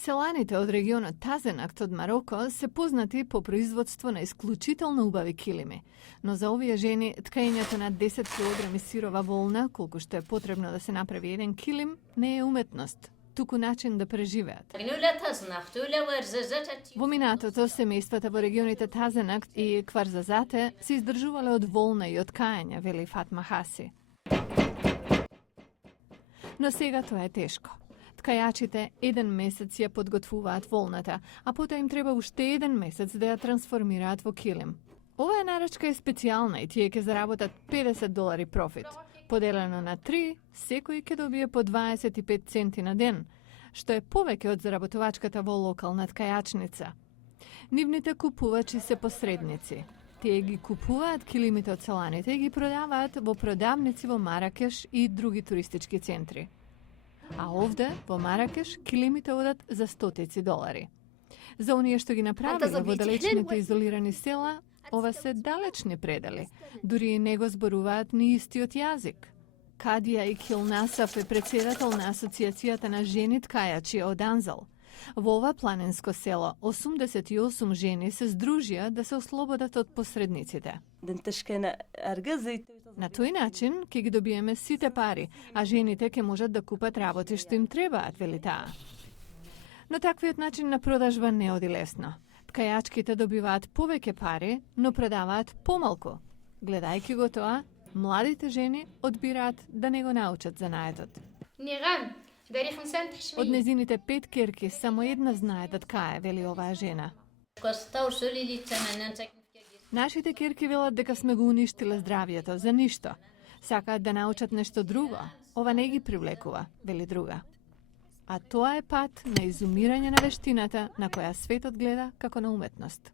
Селаните од регионот Тазенакт од Мароко се познати по производство на исклучително убави килими, но за овие жени ткаењето на 10 кг сирова волна, колку што е потребно да се направи еден килим, не е уметност, туку начин да преживеат. Во минатото, семејствата во регионите Тазенакт и Кварзазате се издржувале од волна и од каење, вели Фатма Хаси. Но сега тоа е тешко. Ткајачите еден месец ја подготвуваат волната, а потоа им треба уште еден месец да ја трансформираат во килим. Оваа нарачка е специјална и тие ќе заработат $50 профит. Поделено на 3, секој ќе добие по 25 центи на ден, што е повеќе од заработувачката во локална ткајачница. Нивните купувачи се посредници. Тие ги купуваат килимите од селаните и ги продаваат во продавници во Маракеш и други туристички центри. А овде, во Маракеш, килимите одат за $100. За оние што ги направиле во далечните изолирани села, ова се далечни предели. Дури и не го зборуваат ни истиот јазик. Кадија и Килнасав е председател на Асоциацијата на жени ткајачи од Анзал. Во ова планинско село, 88 жени се здружија да се ослободат од посредниците. На тој начин ќе ги добиеме сите пари, а жените ќе можат да купат работи што им требаат, вели таа. Но таквиот начин на продажба не оди лесно. Ткајачките добиваат повеќе пари, но продаваат помалку. Гледајќи го тоа, младите жени одбираат да не го научат занаедот. Од незините 5 керки, само една знае да ткае, вели оваа жена. Нашите керки велат дека сме го уништиле здравието за ништо. Сакаат да научат нешто друго. Ова не ги привлекува, вели друга. А тоа е пат на изумирање на вештината на која светот гледа како на уметност.